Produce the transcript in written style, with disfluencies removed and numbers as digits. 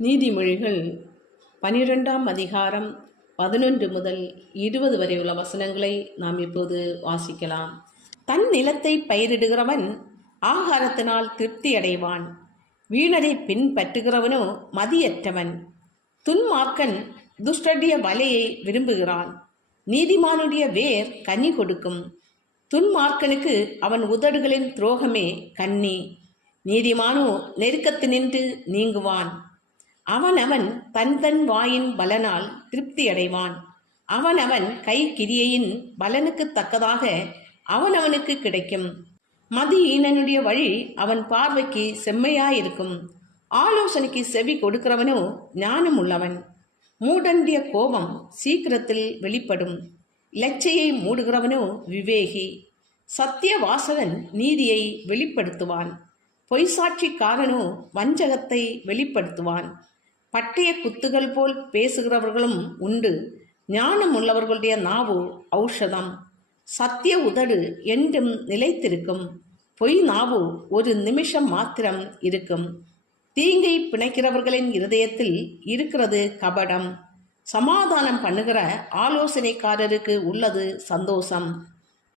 நீதிமொழிகள் 12ஆம் அதிகாரம் 11 முதல் 20 வரை உள்ள வசனங்களை நாம் இப்போது வாசிக்கலாம். தன் நிலத்தை பயிரிடுகிறவன் ஆகாரத்தினால் திருப்தி அடைவான். வீணரை பின்பற்றுகிறவனோ மதியற்றவன். துன்மார்க்கன் துஷ்டருடைய வலையை விரும்புகிறான். நீதிமானுடைய வேர் கனி கொடுக்கும். துன்மார்க்கனுக்கு அவன் உதடுகளின் துரோகமே கண்ணி. நீதிமானோ நெருக்கத்தினின்று நீங்குவான். அவனவன் தன் வாயின் பலனால் திருப்தி அடைவான். அவனவன் கை கிரியையின் பலனுக்கு தக்கதாக அவனவனுக்கு கிடைக்கும். மதியீனனுடைய வழி அவன் பார்வைக்கு செம்மையாயிருக்கும். ஆலோசனைக்கு செவி கொடுக்கிறவனோ ஞானம் உள்ளவன். மூடனுடைய கோபம் சீக்கிரத்தில் வெளிப்படும். இலச்சையை மூடுகிறவனோ விவேகி. சத்திய வாசகன் நீதியை வெளிப்படுத்துவான். பொய்சாட்சிக்காரனோ வஞ்சகத்தை வெளிப்படுத்துவான். பட்டய குத்துகள் போல் பேசுகிறவர்களும் உண்டு. ஞானம் உள்ளவர்களுடைய நாவு ஔஷதம். சத்திய உதடு என்றும் நிலைத்திருக்கும். பொய் நாவு ஒரு நிமிஷம் மாத்திரம் இருக்கும். தீங்கை பிணைக்கிறவர்களின் இருதயத்தில் இருக்கிறது கபடம். சமாதானம் பண்ணுகிற ஆலோசனைக்காரருக்கு உள்ளது சந்தோஷம்.